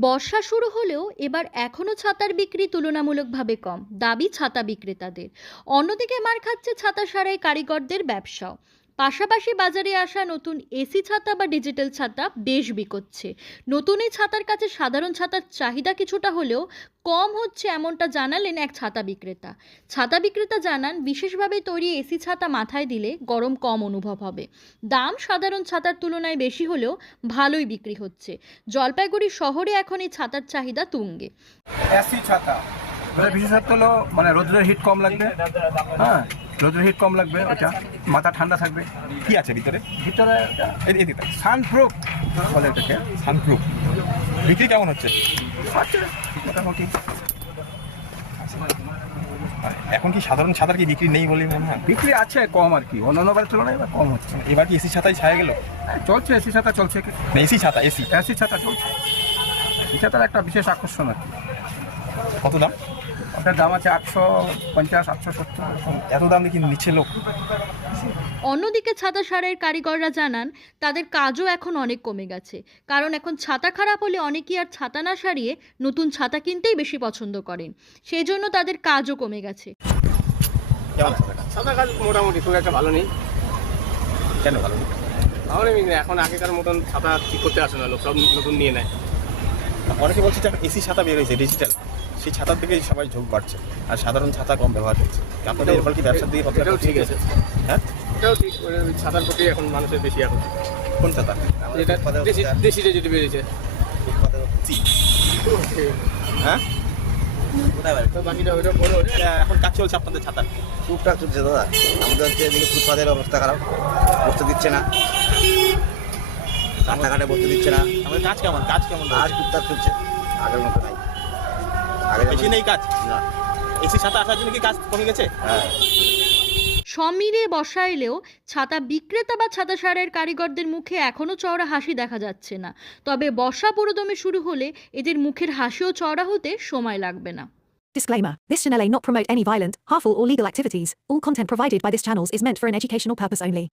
বর্ষা শুরু হলেও এবার এখনও ছাতার বিক্রি তুলনামূলকভাবে কম, দাবি ছাতা বিক্রেতাদের। অন্যদিকে মার খাচ্ছে ছাতা সারাই কারিগরদের ব্যবসাও। পাশাপাশি বাজারে আসা নতুন এসি ছাতা বা ডিজিটাল ছাতা বেশ বিকোচ্ছে। নতুন এই ছাতার কাছে সাধারণ ছাতার চাহিদা কিছুটা হলেও কম হচ্ছে এমনটা জানালেন এক ছাতা বিক্রেতা। ছাতা বিক্রেতা জানান, বিশেষভাবে তৈরি এসি ছাতা মাথায় দিলে গরম কম অনুভব হবে। দাম সাধারণ ছাতার তুলনায় বেশি হলেও ভালোই বিক্রি হচ্ছে। জলপাইগুড়ি শহরে এখন এই ছাতার চাহিদা তুঙ্গে। এসি ছাতা। ওটা বিশেষত্ব হলো মানে রোদ্রের হিট কম লাগবে। হ্যাঁ? রোদ্রের হিট কম লাগবে ওটা মাথা ঠান্ডা থাকবে। কি আছে ভিতরে? ভিতরে এদিকে সানপ্রুফ বলে এটাকে সানপ্রুফ বিক্রি কেমন হচ্ছে? মোটামুটি। এখন কি সাধারণ ছাতার কি বিক্রি নেই বলে মনে হয়? বিক্রি আছে কম আর কি অন্যান্য বারের তুলনায় এবার কম হচ্ছে। এবার কি এসি ছাতাই ছায়া গেল? হ্যাঁ, চলছে এসি ছাতা চলছে। এসি ছাতা এসি? এসি ছাতা চলছে। এসি ছাতার একটা বিশেষ আকর্ষণ আর কি। কত দাম? ওটার দাম আছে আটশো পঞ্চাশ আটশো সত্তর এরকম। এত দাম দেখি নিচ্ছে লোক? অন্যদিকে ছাতা সারের কারিগররা জানান তাদের কাজও এখন অনেক কমে গেছে। কারণ এখন ছাতা খারাপ হলে অনেকেই আর ছাতা না সারিয়ে নতুন ছাতা কিনতেই বেশি পছন্দ করেন। সেই জন্য তাদের কাজও কমে গেছে। ছাতা? কাজ মোটামুটি খুব একটা ভালো নেই। কেন ভালো নেই? ভালো নেই। এখন আগেকার মতন ছাতা ঠিক করতে আসে না লোক সব নতুন নিয়ে নেয়। অনেকে বলছে যে এসি ছাতা বের হয়েছে ডিজিটাল সেই ছাতার দিকে সবাই ঝোঁক বাড়ছে। আর সাধারণ ছাতা কম ব্যবহার করছে আপনাদের এর ফলে কি ব্যবসার দিকে কত এটাও ঠিক আছে? হ্যাঁ? এটাও ঠিক। ছাতার প্রতি এখন মানুষের বেশি এখন কোন ছাতা? যেটা দেশি দেশিটা যেটা বেরিয়েছে। হ্যাঁ? তো বাকিটা ওইটা বড় এটা এখন কাজ চলছে আপনাদের ছাতা টুকটাক চলছে দাদা। আমাদের হচ্ছে এদিকে ফুটপাতের অবস্থা খারাপ। বসতে দিচ্ছে না। রাস্তাঘাটে বসতে দিচ্ছে না। আমাদের কাজ কেমন? কাজ কেমন আর টুকটাক চলছে। আগের মতো নাই। বেশি নেই কাজ না এসি ছাতা আসার জন্য কি কাজ কমে গেছে হ্যাঁ সব মিলিয়ে এলেও ছাতা বিক্রেতা বা ছাতা সারাইয়ের কারিগরদের মুখে এখনও চওড়া হাসি দেখা যাচ্ছে না তবে বর্ষা পুরোদমে শুরু হলে এদের মুখের হাসিও চওড়া হতে সময় লাগবে না Disclaimer This channel may not promote any violent, harmful, or legal activities. All content provided by this channel is meant for an educational purpose only.